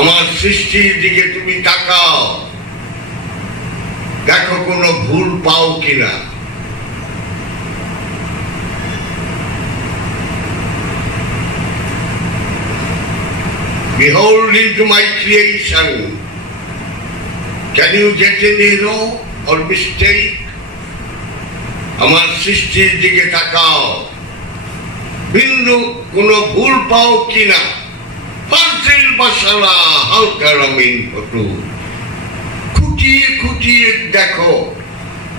আমার সৃষ্টির দিকে তুমি তাকাও, দেখো কোনো ভুল পাও কিনা। Behold into my creation. Can you get any error or mistake? আমার সৃষ্টির দিকে তাকাও, বিন্দু কোনো ভুল পাও কিনা। ফাজিল বাসালা হালকা রঙিন ফটো, খুঁটিয়ে খুঁটিয়ে দেখো,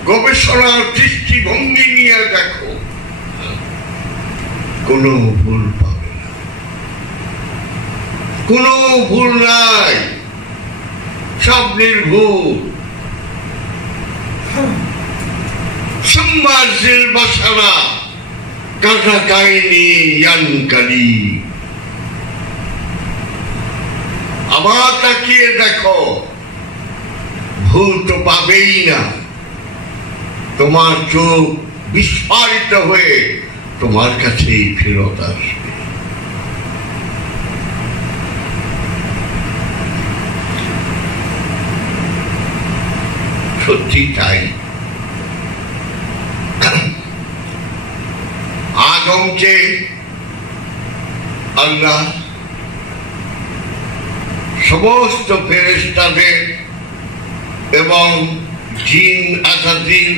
গবেষণার দৃষ্টিভঙ্গি নিয়ে দেখো, কোনো ভুল পাবে না, কোনো ভুল নাই, সব নির্ভুল। সম্মাসের বাসানা কাটা কাহিনী ইয়ানকালি। আবার তাকিয়ে দেখো, ভুল তো পাবেই না। তোমার চোখ বিস্ফারিত হয়ে তোমার কাছেই ফেরত আসবে। সত্যি তাই। আদমকে আল্লাহ সমস্ত ফেরেশতাদের এবং জিন আসাদিন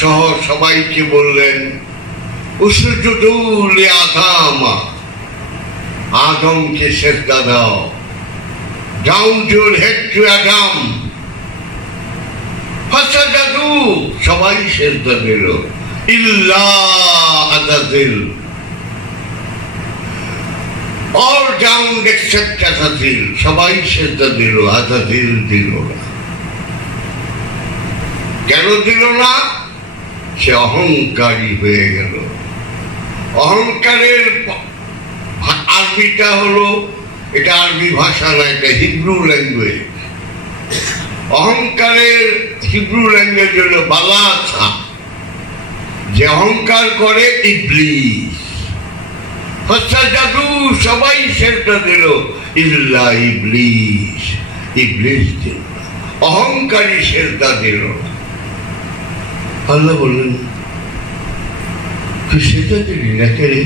সহ সবাইকে বললেন, উসজুদু লিআদম, আদমকে সিজদা দাও। ডাউন ইউর হেড টু আদম। ফাসাজাদু, সবাই সিজদা দিল, ইল্লা আযাযিল, অল ডাউন এক্সেপ্ট আযাযিল, সবাই সিজদা দিল, আযাযিল দিল না। কেন দিল না? সে অহংকারী হয়ে গেল। অহংকারের আরবিটা হলো, এটা আরবি ভাষা না, এটা হিব্রু ল্যাঙ্গুয়েজ। অহংকারের হিব্রু ল্যাঙ্গুয়েজ হলো বালাসা, যে অহংকার করে ইবলিস। ফাসাজাদু, সবাই সিজদা দিল, ইল্লা ইবলিস, ইবলিস দিল না, অহংকারী সিজদা দিল না। আল্লাহ বললেন, তুই সিজদা দিলি না কে রে?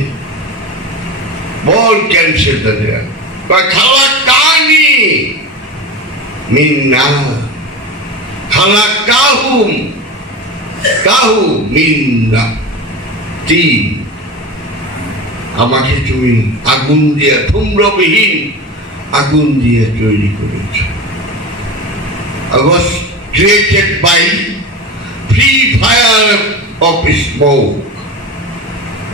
বল কেন সিজদা দিলা? খালাক্তানি মিন নার, খালাক্তাহুম কাহু মিন তিন। আমাকে তুমি আগুন দিয়ে, ধূম্রবিহীন আগুন দিয়ে তৈরি করেছ। I was created by free fire of smoke,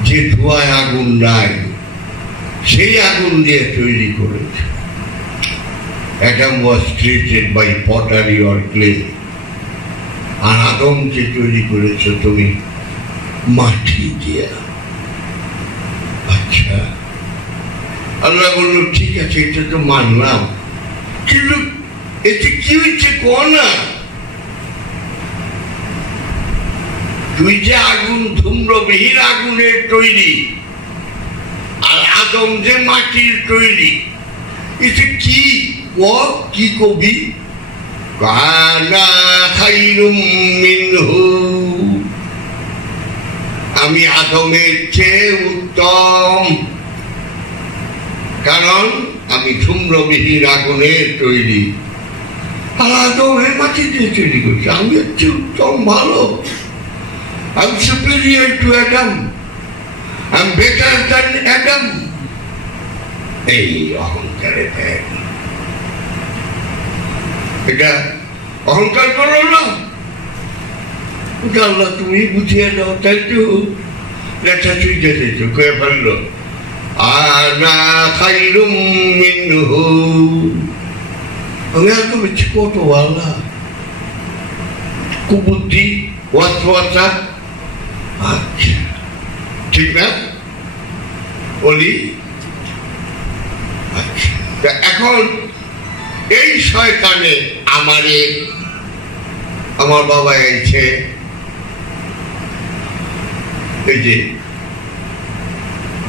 যে ধোঁয়ায় আগুন নাই, সেই আগুন দিয়ে তৈরি করেছে। Adam was created by pottery or clay, আর আদমকে তৈরি করেছ তুমি মাটি দিয়া। আচ্ছা, আল্লাহ বলল, ঠিক আছে, এটা তো মানলাম, কিন্তু এতে কি হচ্ছে কো না? তুই যে আগুন, ধূম্রবিহীন আগুনের তৈরি, আর আদম যে মাটির তৈরি, এতে কি কি কবি? কানা খায়রুম মিনহু, আমি আদমের চেয়ে উত্তম, কারণ আমি ধূম্রবিহীন আগুনের তৈরি, আর আদমের মাটি দিয়ে তৈরি করছি। আমি হচ্ছে উত্তম, ভালো। I'm superior to Adam. I'm better than Adam. এই অহংকারে দেখ, এটা অহংকার করো না। আল্লাহ তুমি বুঝিয়ে দাও, তাই তো লেখা চুইতে দিয়েছ, কয়ে ফেললো, আনা খায়রুম মিনহু, আমি এত বেশি কত আল্লাহ, কুবুদ্ধি, ওয়াসওয়াসা। আচ্ছা, ঠিক না বলি? আচ্ছা, এখন এই শয়তানে আমার বাবা এসে, এই যে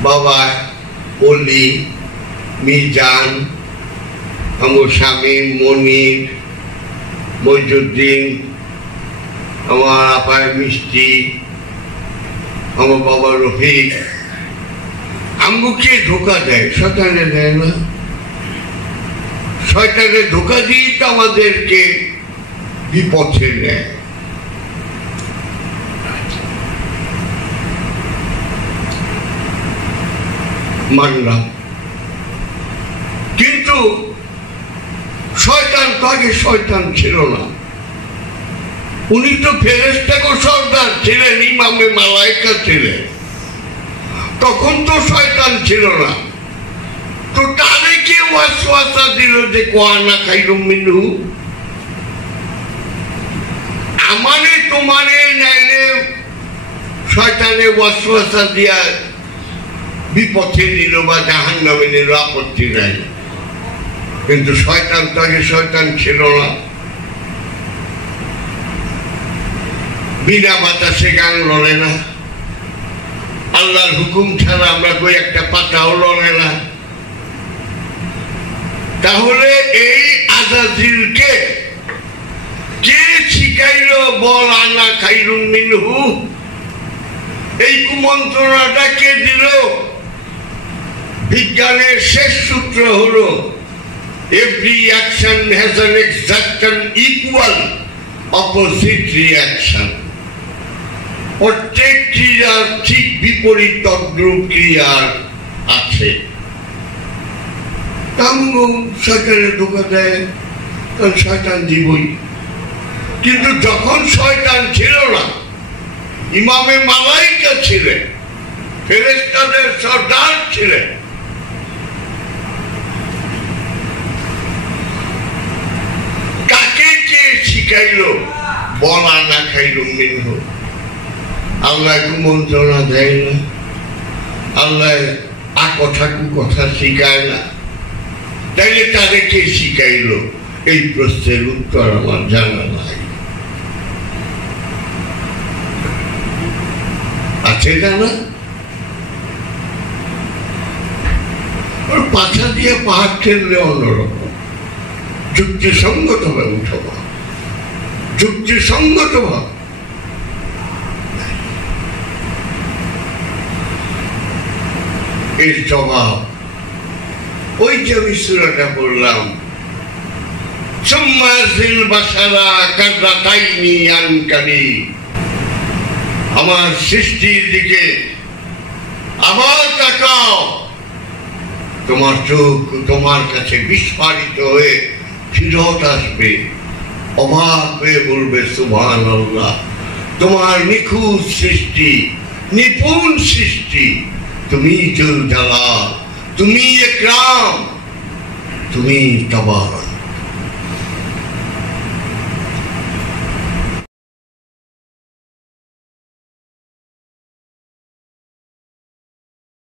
বাবা, অলি, মিজান, আমার স্বামী মনির, মইজুদ্দিন, আমার আপায় মিষ্টি, আমার বাবা রফিক, আমগুকে ধোকা দেয়, শয়তানে দেয় না? শয়তানে ধোকা দিয়ে তো আমাদেরকে বিপথে নেয়। মানলাম, কিন্তু শয়তান তো আগে শয়তান ছিল না। উনি তো ফেরেশতাকে সর্দার ছিলেন, ইমামে মালায়েকা ছিলেন, তখন তো শয়তান ছিল না। তো তারে কে ওয়াসওয়াসা দিল যে কোয়ানা খাইরুম মিনহু? আমারে তোমারে নাইলে শয়তানে ওয়াসওয়াসা দিয়া বিপথে নিল বা জাহান্নামে নিল, আপত্তি নাই। কিন্তু শয়তান তো আগে শয়তান ছিল না। বিনা বাতাসে গান লড়ে না, আল্লাহর হুকুম ছাড়া আমরা কই একটা পাতাও লড়ে না। তাহলে এই আযাজিলকে কে শিখাইল বল আনা খাইরুম মিনহু? এই কুমন্ত্রণাটা কে দিল? বিজ্ঞানের শেষ সূত্র হলো every action has an exact and equal opposite reaction. প্রত্যেক ক্রিয়ার ঠিক বিপরীত তদ্রূপ ক্রিয়ার আছে। শয়তানের ধোকা দেয়, শয়তান জীবই। কিন্তু যখন শয়তান ছিল না, ইমামে মালায়েকা ছিলেন, ফেরেশতাদের সর্দার ছিলেন, কাকে কে শিখাইল বলা না খাইরুম মিনহু? আল্লাহ কুমন্ত্রণা দেয় না, আল্লাহ কথা কুকথা শিখায় না, তাইলে তাদের কে শিখাইল? এই প্রশ্নের উত্তর আমার জানা নাই। আছে জানা? ওর পাছা দিয়ে পাহাড় ঠেললে অন্যরকম, যুক্তিসঙ্গত ভাবে উঠবা, যুক্তিসঙ্গত ভাবে। এর জবাব ওই যে আমি সূরাটা বললাম, আমার সৃষ্টির দিকে আবার তাকাও, তোমার চোখ তোমার কাছে বিস্ফারিত হয়ে ফিরত আসবে, অবাক হয়ে বলবে সুবহানাল্লাহ, তোমার নিখুঁত সৃষ্টি, নিপুণ সৃষ্টি, তুমি জুল জালাল, তুমি ইকরাম, তুমি তাবারক।